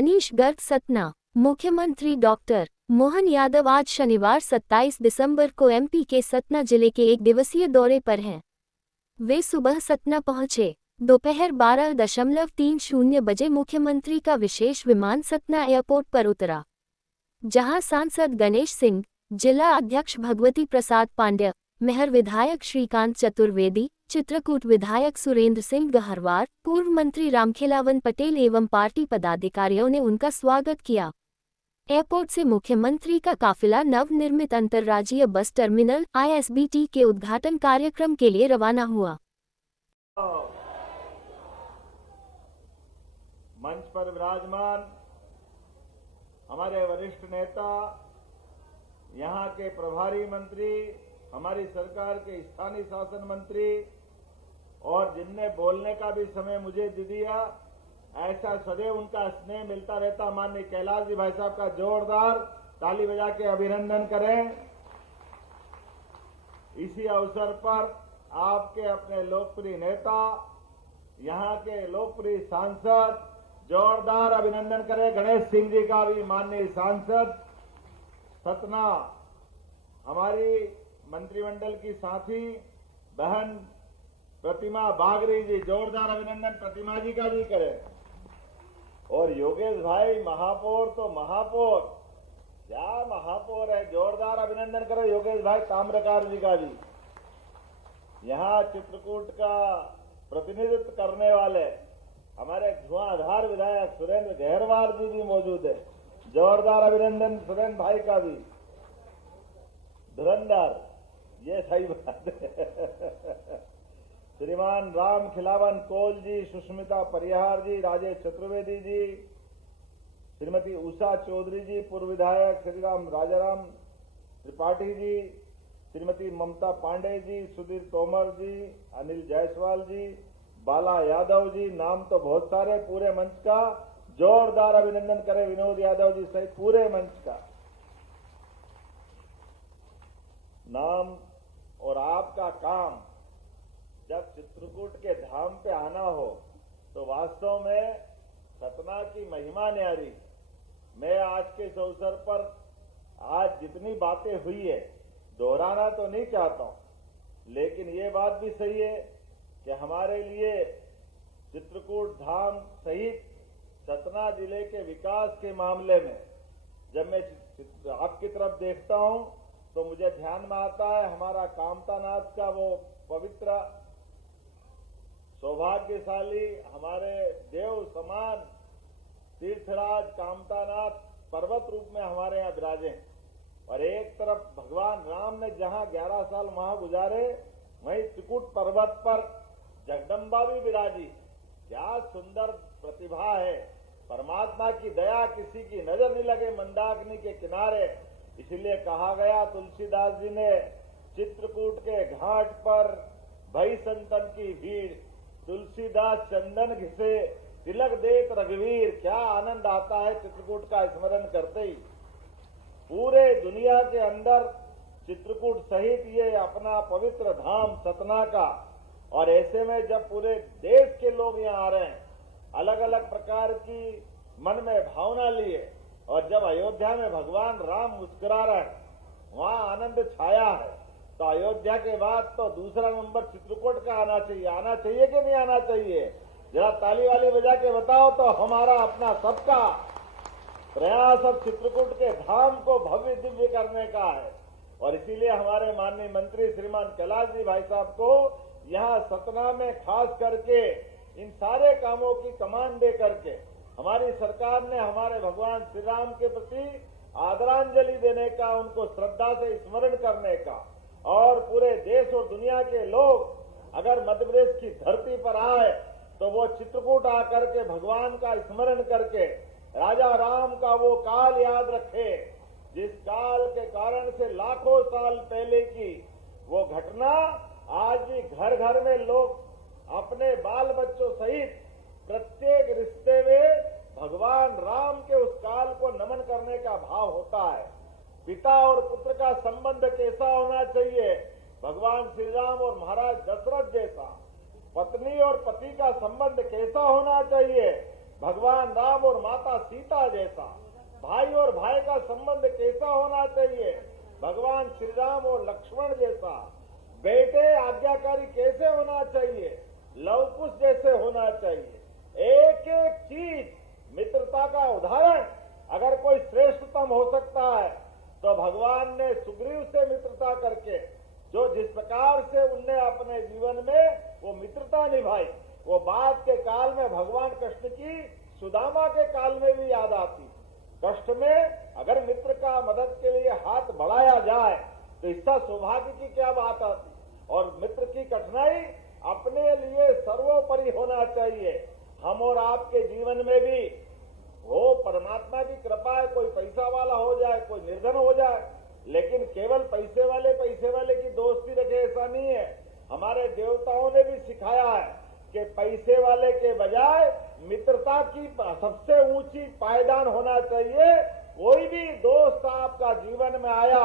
मनीष गर्ग सतना। मुख्यमंत्री डॉक्टर मोहन यादव आज शनिवार 27 दिसंबर को एमपी के सतना जिले के एक दिवसीय दौरे पर हैं। वे सुबह सतना पहुंचे। दोपहर 12:30 बजे मुख्यमंत्री का विशेष विमान सतना एयरपोर्ट पर उतरा, जहां सांसद गणेश सिंह, जिला अध्यक्ष भगवती प्रसाद पांड्य, मेहर विधायक श्रीकांत चतुर्वेदी, चित्रकूट विधायक सुरेंद्र सिंह गहरवार, पूर्व मंत्री रामखेलावन पटेल एवं पार्टी पदाधिकारियों ने उनका स्वागत किया। एयरपोर्ट से मुख्यमंत्री का काफिला नवनिर्मित अंतर्राज्यीय बस टर्मिनल ISBT के उद्घाटन कार्यक्रम के लिए रवाना हुआ। मंच पर विराजमान हमारे वरिष्ठ नेता, यहाँ के प्रभारी मंत्री, हमारी सरकार के स्थानीय शासन मंत्री और जिनने बोलने का भी समय मुझे दे दिया, ऐसा सदैव उनका स्नेह मिलता रहता, माननीय कैलाश जी भाई साहब का जोरदार ताली बजा के अभिनंदन करें। इसी अवसर पर आपके अपने लोकप्रिय नेता, यहाँ के लोकप्रिय सांसद, जोरदार अभिनंदन करें गणेश सिंह जी का भी। माननीय सांसद सतना, हमारी मंत्रिमंडल की साथी बहन प्रतिमा बागरी जी, जोरदार अभिनंदन प्रतिमा जी का भी करें। और योगेश भाई महापौर तो महापौर, क्या महापौर है, जोरदार अभिनंदन करो योगेश भाई ताम्रकार जी का भी। यहाँ चित्रकूट का प्रतिनिधित्व करने वाले हमारे धुआंधार विधायक सुरेंद्र गहरवार जी भी मौजूद है, जोरदार अभिनंदन सुरेंद्र भाई का भी। धुरंधर, ये सही बात है। श्रीमान राम खिलावन कोल जी, सुष्मिता परिहार जी, राजेश चतुर्वेदी जी, श्रीमती उषा चौधरी जी, पूर्व विधायक श्रीराम राजाराम त्रिपाठी जी, श्रीमती ममता पांडे जी, सुधीर तोमर जी, अनिल जायसवाल जी, बाला यादव जी, नाम तो बहुत सारे, पूरे मंच का जोरदार अभिनंदन करें विनोद यादव जी सहित पूरे मंच का। नाम और आपका काम जब चित्रकूट के धाम पे आना हो तो वास्तव में सतना की महिमा न्यारी। मैं आज के इस अवसर पर आज जितनी बातें हुई है दोहराना तो नहीं चाहता हूं, लेकिन ये बात भी सही है कि हमारे लिए चित्रकूट धाम सहित सतना जिले के विकास के मामले में जब मैं आपकी तरफ देखता हूं तो मुझे ध्यान में आता है हमारा कामतानाथ का वो पवित्र सौभाग्यशाली, हमारे देव समान तीर्थराज कामतानाथ पर्वत रूप में हमारे यहाँ विराजे हैं। और एक तरफ भगवान राम ने जहाँ 11 साल वहां गुजारे, वहीं त्रिकुट पर्वत पर जगदम्बा भी विराजी। क्या सुंदर प्रतिभा है, परमात्मा की दया किसी की नजर नहीं लगे मंदाकिनी के किनारे। इसलिए कहा गया तुलसीदास जी ने, चित्रकूट के घाट पर भई संतन की भीड़, तुलसीदास चंदन घिसे तिलक देत रघुवीर। क्या आनंद आता है चित्रकूट का स्मरण करते ही। पूरे दुनिया के अंदर चित्रकूट सहित ये अपना पवित्र धाम सतना का, और ऐसे में जब पूरे देश के लोग यहाँ आ रहे हैं, अलग अलग प्रकार की मन में भावना लिए, और जब अयोध्या में भगवान राम मुस्कुरा रहे हैं, वहां आनंद छाया है, तो अयोध्या के बाद तो दूसरा नंबर चित्रकूट का आना चाहिए कि नहीं आना चाहिए? जरा ताली वाली बजा के बताओ। तो हमारा अपना सबका प्रयास अब चित्रकूट के धाम को भव्य दिव्य करने का है, और इसीलिए हमारे माननीय मंत्री श्रीमान कैलाश जी भाई साहब को यहाँ सतना में खास करके इन सारे कामों की कमान दे करके हमारी सरकार ने हमारे भगवान श्री राम के प्रति आदरांजलि देने का, उनको श्रद्धा से स्मरण करने का, और पूरे देश और दुनिया के लोग अगर मध्य प्रदेश की धरती पर आए तो वो चित्रकूट आकर के भगवान का स्मरण करके राजा राम का वो काल याद रखे, जिस काल के कारण से लाखों साल पहले की वो घटना आज भी घर घर में लोग अपने बाल बच्चों सहित प्रत्येक रिश्ते में भगवान राम के उस काल को नमन करने का भाव होता है। पिता और पुत्र का संबंध कैसा होना चाहिए? भगवान श्री राम और महाराज दशरथ जैसा। पत्नी और पति का संबंध कैसा होना चाहिए? भगवान राम और माता सीता जैसा, भाई और भाई का संबंध कैसा होना चाहिए, भगवान श्री राम और लक्ष्मण जैसा, बेटे आज्ञाकारी कैसे होना चाहिए, लव कुश जैसे होना चाहिए। एक एक चीज मित्रता का उदाहरण अगर कोई श्रेष्ठतम हो सकता है तो भगवान ने सुग्रीव से मित्रता करके जो जिस प्रकार से उनने अपने जीवन में वो मित्रता निभाई, वो बाद के काल में भगवान कृष्ण की सुदामा के काल में भी याद आती। कष्ट में अगर मित्र का मदद के लिए हाथ बढ़ाया जाए तो इसका सौभाग्य की क्या बात आती। और मित्र की कठिनाई अपने लिए सर्वोपरि होना चाहिए। हम और आपके जीवन में भी वो परमात्मा की कृपा है, कोई पैसा वाला हो जाए, कोई निर्धन हो जाए, लेकिन केवल पैसे वाले की दोस्ती रखे ऐसा नहीं है। हमारे देवताओं ने भी सिखाया है कि पैसे वाले के बजाय मित्रता की सबसे ऊंची पायदान होना चाहिए। कोई भी दोस्त आपका जीवन में आया,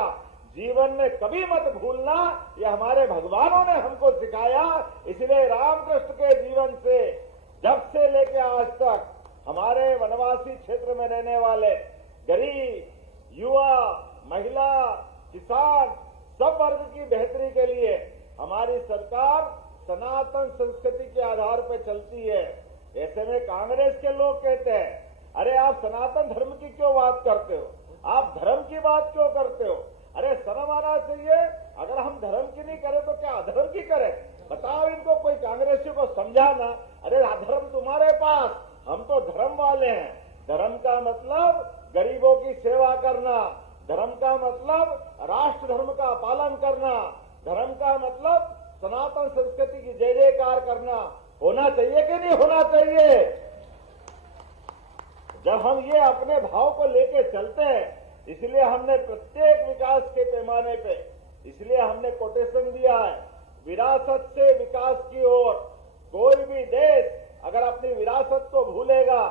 जीवन में कभी मत भूलना, ये हमारे भगवानों ने हमको सिखाया। इसलिए रामकृष्ण के जीवन से जब से लेके आज तक हमारे वनवासी क्षेत्र में रहने वाले गरीब, युवा, महिला, किसान सब वर्ग की बेहतरी के लिए हमारी सरकार सनातन संस्कृति के आधार पर चलती है। ऐसे में कांग्रेस के लोग कहते हैं, अरे आप सनातन धर्म की क्यों बात करते हो, आप धर्म की बात क्यों करते हो। अरे शर्म आना चाहिए। अगर हम धर्म की नहीं करें तो क्या अधर्म की करें। बताओ इनको, कोई कांग्रेसी को समझाना। अरे अधर्म तुम्हारे पास, हम तो धर्म वाले हैं। धर्म का मतलब गरीबों की सेवा करना, धर्म का मतलब राष्ट्र धर्म का पालन करना, धर्म का मतलब सनातन संस्कृति की जय जयकार करना। होना चाहिए कि नहीं होना चाहिए। जब हम ये अपने भाव को लेके चलते हैं, इसलिए हमने प्रत्येक विकास के पैमाने पे, इसलिए हमने कोटेशन दिया है, विरासत से विकास की ओर। कोई भी देश अगर अपनी विरासत को भूलेगा,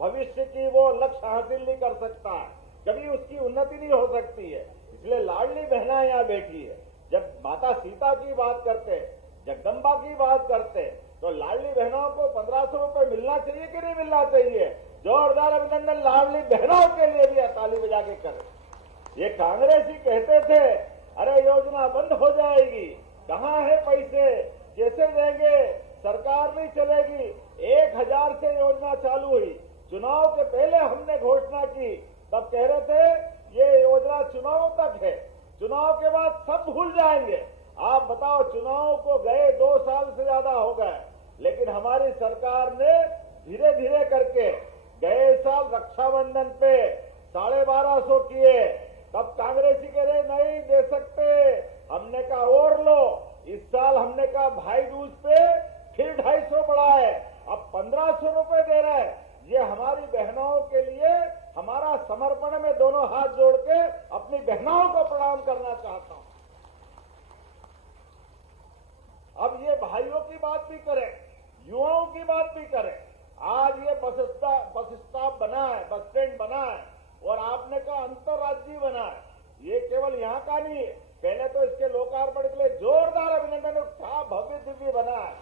भविष्य की वो लक्ष्य हासिल नहीं कर सकता है, कभी उसकी उन्नति नहीं हो सकती है। इसलिए लाडली बहना यहाँ बैठी है। जब माता सीता की बात करते, जगदम्बा की बात करते, तो लाडली बहनों को 1500 रुपए मिलना चाहिए कि नहीं मिलना चाहिए। जोरदार अभिनंदन लाडली बहनों के लिए भी ताली बजा के करें। ये कांग्रेसी कहते थे अरे योजना बंद हो जाएगी, कहाँ है पैसे, कैसे देंगे, सरकार नहीं चलेगी। 1000 से योजना चालू हुई, चुनाव के पहले हमने घोषणा की, तब कह रहे थे ये योजना चुनाव तक है, चुनाव के बाद सब भूल जाएंगे। आप बताओ, चुनाव को गए 2 साल से ज्यादा हो गए, लेकिन हमारी सरकार ने धीरे धीरे करके गए साल रक्षाबंधन पे 1250 किए, तब कांग्रेसी कह रहे नहीं दे सकते, हमने कहा और लो। इस साल हमने कहा भाई दूज पे फिर 250 बढ़ाए, अब 1500 रुपए दे रहे हैं। ये हमारी बहनों के लिए हमारा समर्पण में दोनों हाथ जोड़ के अपनी बहनों को प्रणाम करना चाहता हूं। अब ये भाइयों की बात भी करें, युवाओं की बात भी करें। आज ये बस स्टॉप बना है, बस स्टैंड बना है, और आपने कहा अंतर्राज्यीय बना है। ये केवल यहाँ का नहीं है, पहले तो इसके लोकार्पण के लिए जोरदार अभिनंदन। क्या भव्य दिव्य बना है,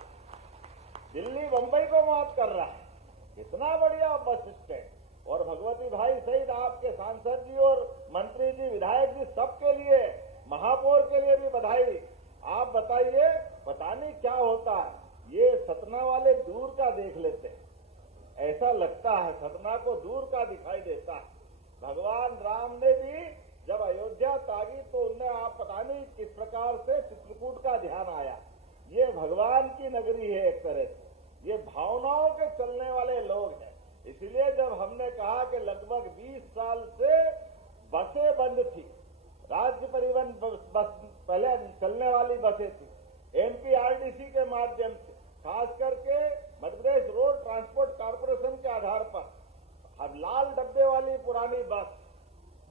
दिल्ली बंबई को मात कर रहा है। कितना बढ़िया बस स्टैंड। और भगवती भाई सहित आपके सांसद जी और मंत्री जी, विधायक जी, सबके लिए, महापौर के लिए भी बधाई। आप बताइए, पता नहीं क्या होता है, ये सतना वाले दूर का देख लेते हैं, ऐसा लगता है सतना को दूर का दिखाई देता है। भगवान राम ने भी जब अयोध्या तागी तो उनने, आप पता नहीं किस प्रकार से चित्रकूट का ध्यान आया। ये भगवान की नगरी है एक तरह से, ये भावनाओं के चलने वाले लोग हैं। इसलिए जब हमने कहा कि लगभग 20 साल से बसें बंद थी, राज्य परिवहन बस पहले चलने वाली बसें थी, एमपीआरडीसी के माध्यम से, खास करके मध्यप्रदेश रोड ट्रांसपोर्ट कॉर्पोरेशन के आधार पर, अब लाल डब्बे वाली पुरानी बस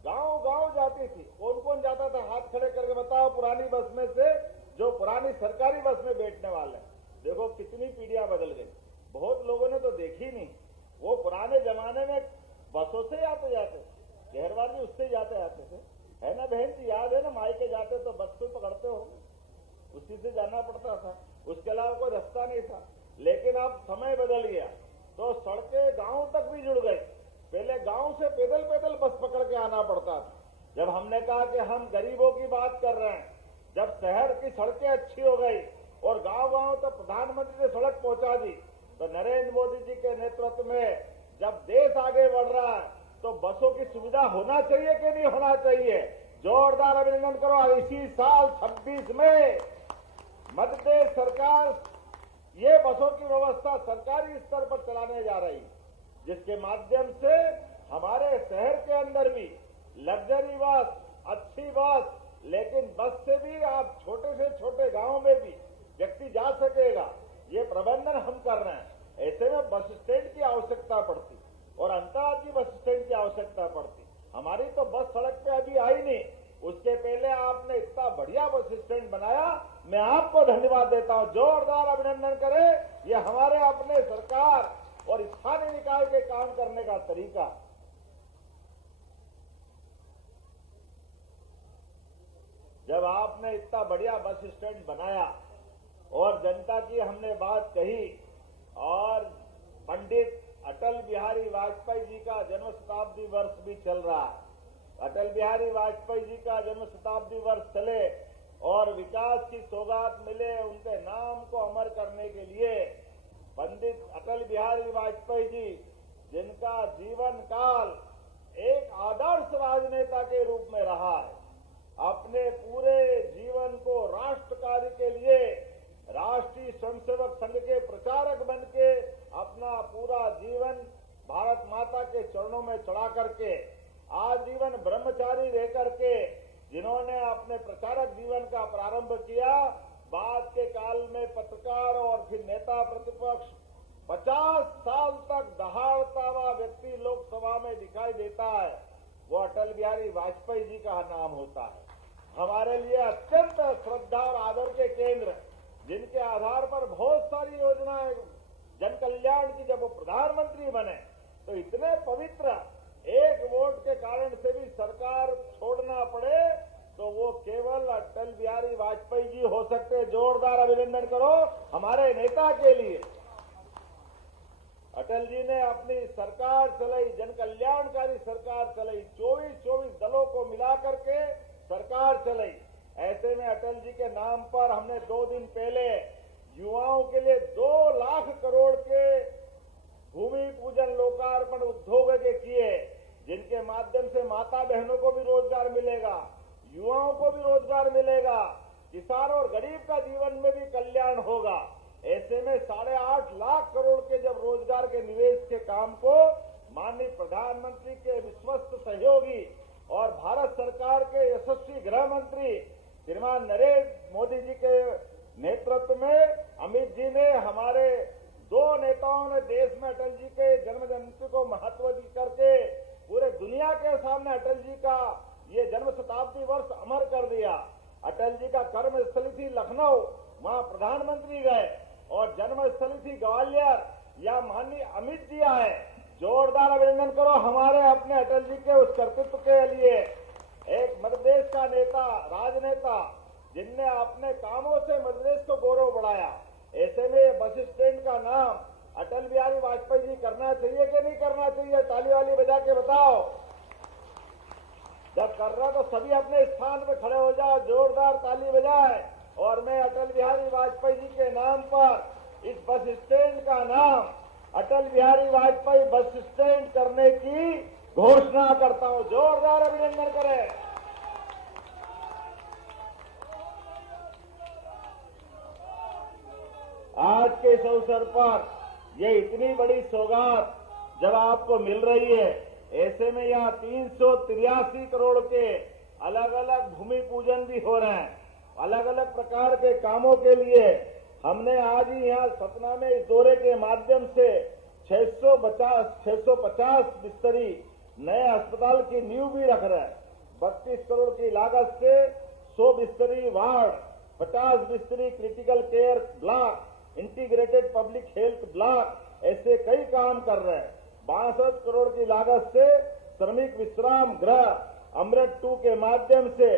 गांव-गांव जाती थी। कौन कौन जाता था, हाथ खड़े करके बताओ पुरानी बस में से, जो पुरानी सरकारी बस में बैठने वाले। देखो कितनी पीढ़ियां बदल गई, बहुत लोगों ने तो देखी नहीं। वो पुराने जमाने में बसों से आते जाते, गहरवाल जी उससे जाते आते थे, है ना बहन जी, याद है ना, मायके जाते तो बस को पकड़ते हो, उसी से जाना पड़ता था, उसके अलावा कोई रास्ता नहीं था। लेकिन अब समय बदल गया, तो सड़कें गांव तक भी जुड़ गई। पहले गांव से पैदल पैदल बस पकड़ के आना पड़ता था। जब हमने कहा कि हम गरीबों की बात कर रहे हैं, जब शहर की सड़कें अच्छी हो गई और गांव गांव तक प्रधानमंत्री ने सड़क पहुंचा दी, तो नरेंद्र मोदी जी के नेतृत्व में जब देश आगे बढ़ रहा है तो बसों की सुविधा होना चाहिए कि नहीं होना चाहिए? जोरदार अभिनंदन करो। इसी साल 26 में मध्य प्रदेश सरकार ये बसों की व्यवस्था सरकारी स्तर पर चलाने जा रही, जिसके माध्यम से हमारे शहर के अंदर भी लग्जरी बस, अच्छी बस, लेकिन बस से भी आप छोटे से छोटे गांव में भी व्यक्ति जा सकेगा। ये प्रबंधन हम कर रहे हैं। ऐसे में बस स्टैंड की आवश्यकता पड़ती और अंतर्राज्यीय बस स्टैंड की आवश्यकता पड़ती। हमारी तो बस सड़क पे अभी आई नहीं, उसके पहले आपने इतना बढ़िया बस स्टैंड बनाया। मैं आपको धन्यवाद देता हूं। जोरदार अभिनंदन करें। ये हमारे अपने सरकार और स्थानीय निकाय के काम करने का तरीका। जब आपने इतना बढ़िया बस स्टैंड बनाया और जनता की हमने बात कही, और पंडित अटल बिहारी वाजपेयी जी का जन्म शताब्दी वर्ष भी चल रहा है। अटल बिहारी वाजपेयी जी का जन्म शताब्दी वर्ष चले और विकास की सौगात मिले उनके नाम को अमर करने के लिए पंडित अटल बिहारी वाजपेयी जी, जिनका जीवन काल एक आदर्श राजनेता के रूप में रहा है, अपने पूरे जीवन को राष्ट्र कार्य के लिए राष्ट्रीय स्वयंसेवक संघ के प्रचारक बन के अपना पूरा जीवन भारत माता के चरणों में चढ़ा करके आजीवन ब्रह्मचारी रह करके जिन्होंने अपने प्रचारक जीवन का प्रारंभ किया, बाद के काल में पत्रकार और फिर नेता प्रतिपक्ष 50 साल तक दहाड़ता हुआ व्यक्ति लोकसभा में दिखाई देता है, वो अटल बिहारी वाजपेयी जी का नाम होता है। हमारे लिए अत्यंत श्रद्धा और आदर के केंद्र, जिनके आधार पर बहुत सारी योजनाएं जन कल्याण की, जब वो प्रधानमंत्री बने तो इतने पवित्र, एक वोट के कारण से भी सरकार छोड़ना पड़े तो वो केवल अटल बिहारी वाजपेयी जी हो सकते। जोरदार अभिनंदन करो हमारे नेता के लिए। अटल जी ने अपनी सरकार चलाई, जन कल्याणकारी सरकार चलाई, 24 दलों को मिला करके सरकार चलाई। ऐसे में अटल जी के नाम पर हमने 2 दिन पहले युवाओं के लिए 2 लाख करोड़ के भूमि पूजन लोकार्पण उद्योग के किए, जिनके माध्यम से माता बहनों को भी रोजगार मिलेगा, युवाओं को भी रोजगार मिलेगा, किसान और गरीब का जीवन में भी कल्याण होगा। ऐसे में 8.5 लाख करोड़ के जब रोजगार के निवेश के काम को माननीय प्रधानमंत्री के विश्वस्त सहयोगी और भारत सरकार के यशस्वी गृह मंत्री श्रीमान नरेंद्र मोदी जी के नेतृत्व में अमित जी ने, हमारे 2 नेताओं ने देश में अटल जी के जन्म जयंती को महत्व दी करके पूरे दुनिया के सामने अटल जी का ये जन्म शताब्दी वर्ष अमर कर दिया। अटल जी का कर्म स्थली थी लखनऊ, वहां प्रधानमंत्री गए, और जन्म स्थली थी ग्वालियर, या माननीय अमित जी आए। जोरदार अभिनंदन करो हमारे अपने अटल जी के उस कर्तृत्व के लिए। एक मध्य प्रदेश का नेता, राजनेता, जिनने अपने कामों से मध्य प्रदेश को गौरव बढ़ाया। ऐसे में बस स्टैंड का नाम अटल बिहारी वाजपेयी जी करना चाहिए कि नहीं करना चाहिए? ताली वाली बजा के बताओ। जब कर रहा तो सभी अपने स्थान पे खड़े हो जाओ, जोरदार ताली बजाए। और मैं अटल बिहारी वाजपेयी जी के नाम पर इस बस स्टैंड का नाम अटल बिहारी वाजपेयी बस स्टैंड करने की घोषणा करता हूं। जोरदार अभिनंदन करें। आज के इस अवसर पर ये इतनी बड़ी सौगात जब आपको मिल रही है, ऐसे में यहाँ 383 करोड़ के अलग अलग भूमि पूजन भी हो रहे हैं। अलग अलग प्रकार के कामों के लिए हमने आज ही यहाँ सतना में इस दौरे के माध्यम से 650 बिस्तरी नए अस्पताल की नींव भी रख रहे हैं। 32 करोड़ की लागत से 100 बिस्तरी वार्ड, 50 बिस्तरी critical care block, integrated public health block, ऐसे कई काम कर रहे हैं। 62 करोड़ की लागत से श्रमिक विश्राम गृह अमृत 2 के माध्यम से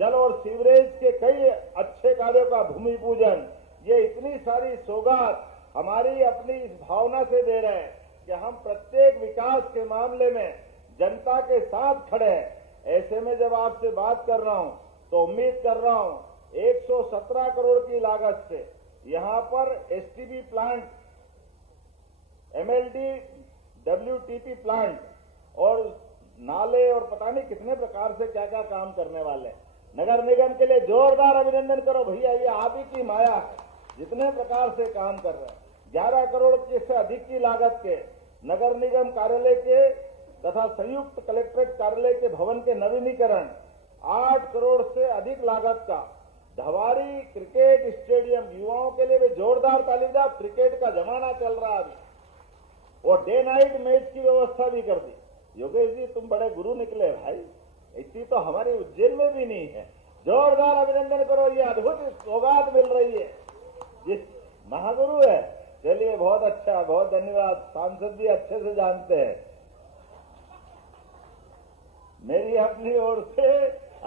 जल और सीवरेज के कई अच्छे कार्यों का भूमि पूजन। ये इतनी सारी सौगात हमारी अपनी इस भावना से दे रहे हैं कि हम प्रत्येक विकास के मामले में जनता के साथ खड़े हैं। ऐसे में जब आपसे बात कर रहा हूं तो उम्मीद कर रहा हूं 117 करोड़ की लागत से यहां पर STB plant, MLD, WTP plant और नाले और पता नहीं कितने प्रकार से क्या क्या काम करने वाले हैं। नगर निगम के लिए जोरदार अभिनंदन करो भैया, ये आप ही की माया है, जितने प्रकार से काम कर रहे हैं। 11 करोड़ से अधिक की लागत के नगर निगम कार्यालय के तथा संयुक्त कलेक्ट्रेट कार्यालय के भवन के नवीनीकरण, 8 करोड़ से अधिक लागत का धवारी क्रिकेट स्टेडियम, युवाओं के लिए भी जोरदार तालीमदार, क्रिकेट का जमाना चल रहा है अभी, और डे नाइट मैच की व्यवस्था भी कर दी। योगेश जी तुम बड़े गुरु निकले भाई, इतनी तो हमारी उज्जैन में भी नहीं है। जोरदार अभिनंदन करो, ये अद्भुत सौगात मिल रही है, जिस महागुरु है। चलिए बहुत अच्छा, बहुत धन्यवाद। सांसद जी अच्छे से जानते हैं। मेरी अपनी ओर से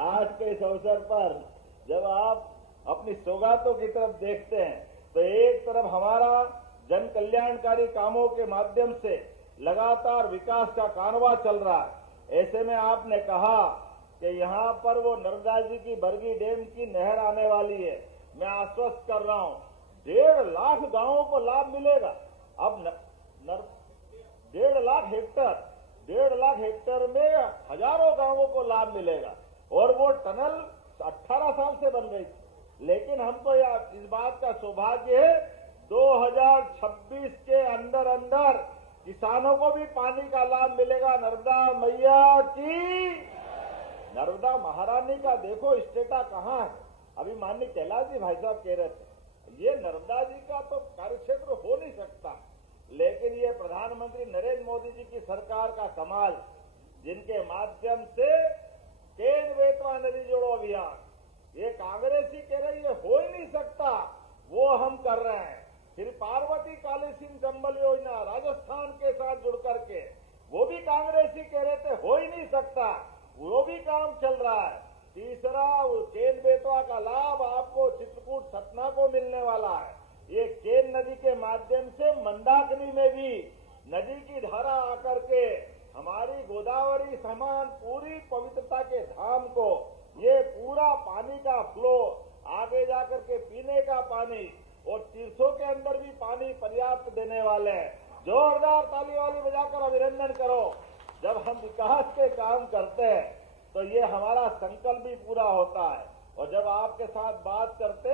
आज के इस अवसर पर जब आप अपनी सौगातों की तरफ देखते हैं तो एक तरफ हमारा जन कल्याणकारी कामों के माध्यम से लगातार विकास का कारवां चल रहा है। ऐसे में आपने कहा कि यहाँ पर वो नर्मदा जी की बरगी डैम की नहर आने वाली है। मैं आश्वस्त कर रहा हूँ 1.5 लाख गांवों को लाभ मिलेगा। अब 1.5 लाख हेक्टेयर में हजारों गांवों को लाभ मिलेगा। और वो टनल 18 साल से बन रही थी, लेकिन हमको इस बात का सौभाग्य है 2026 के अंदर अंदर किसानों को भी पानी का लाभ मिलेगा। नर्मदा मैया की, नर्मदा महारानी का देखो स्टेटा कहाँ है। अभी माननीय कैलाश जी भाई साहब कह रहे थे ये नर्मदा जी का तो कार्यक्षेत्र हो नहीं सकता, लेकिन ये प्रधानमंत्री नरेंद्र मोदी जी की सरकार का कमाल, जिनके माध्यम से केन बेतवा नदी जोड़ो अभियान, ये कांग्रेस ही कह रही है हो ही नहीं सकता, वो हम कर रहे हैं। फिर पार्वती काली सिंह चंबल योजना राजस्थान के साथ जुड़ करके, वो भी कांग्रेस ही कह रहे थे हो ही नहीं सकता, वो भी काम चल रहा है। तीसरा केन बेतवा का लाभ आपको चित्रकूट सतना को मिलने वाला है। ये केन नदी के माध्यम से मंदाकिनी में भी नदी की धारा आकर के हमारी गोदावरी समान पूरी पवित्रता के धाम को ये पूरा पानी का फ्लो आगे जाकर के पीने का पानी और तीर्थों के अंदर भी पानी पर्याप्त देने वाले हैं। जोरदार ताली वाली बजाकर अभिनंदन करो। जब हम विकास के काम करते हैं तो ये हमारा संकल्प भी पूरा होता है। और जब आपके साथ बात करते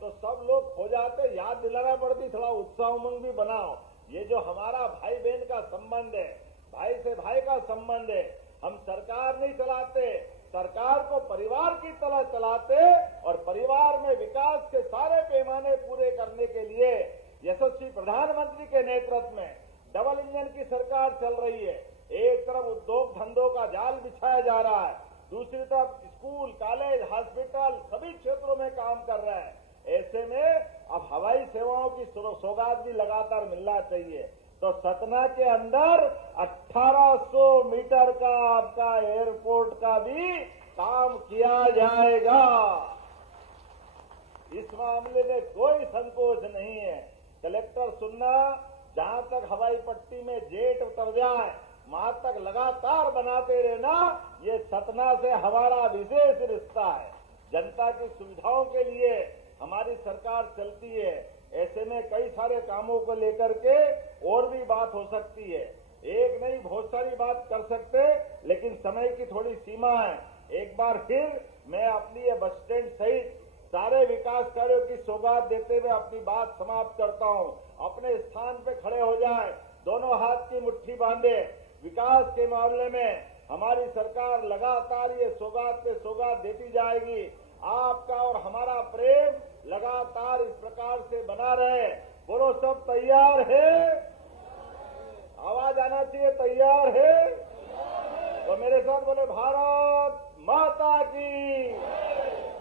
तो सब लोग हो जाते, याद दिलाना पड़ती, थोड़ा उत्साह उमंग भी बनाओ। ये जो हमारा भाई बहन का संबंध है, भाई से भाई का संबंध है, हम सरकार नहीं चलाते, सरकार को परिवार की तरह चलाते और परिवार में विकास के सारे पैमाने पूरे करने के लिए यशस्वी प्रधानमंत्री के नेतृत्व में डबल इंजन की सरकार चल रही है। एक तरफ उद्योग धंधों का जाल बिछाया जा रहा है, दूसरी तरफ स्कूल, कॉलेज, हॉस्पिटल सभी क्षेत्रों में काम कर रहे हैं। ऐसे में अब हवाई सेवाओं की सौगात भी लगातार मिलना चाहिए। तो सतना के अंदर 1800 मीटर का आपका एयरपोर्ट का भी काम किया जाएगा। इस मामले में कोई संकोच नहीं है। कलेक्टर सुनना, जहां तक हवाई पट्टी में जेट उतर जाए वहां तक लगातार बनाते रहना, ये सतना से हमारा विशेष रिश्ता है। जनता की सुविधाओं के लिए हमारी सरकार चलती है। ऐसे में कई सारे कामों को लेकर के और भी बात हो सकती है, एक नहीं बहुत सारी बात कर सकते, लेकिन समय की थोड़ी सीमा है। एक बार फिर मैं अपनी ये बस स्टैंड सहित सारे विकास कार्यों की सौगात देते हुए अपनी बात समाप्त करता हूं। अपने स्थान पे खड़े हो जाए, दोनों हाथ की मुट्ठी बांधे। विकास के मामले में हमारी सरकार लगातार ये सौगात पे सौगात देती जाएगी। आपका और हमारा प्रेम लगातार इस प्रकार से बना रहे। बोलो सब तैयार है? आवाज आना चाहिए, तैयार है? तो मेरे साथ बोले भारत माता की,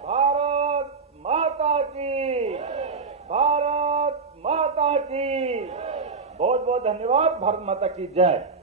भारत माता की, भारत माता की। बहुत बहुत धन्यवाद। भारत माता की जय।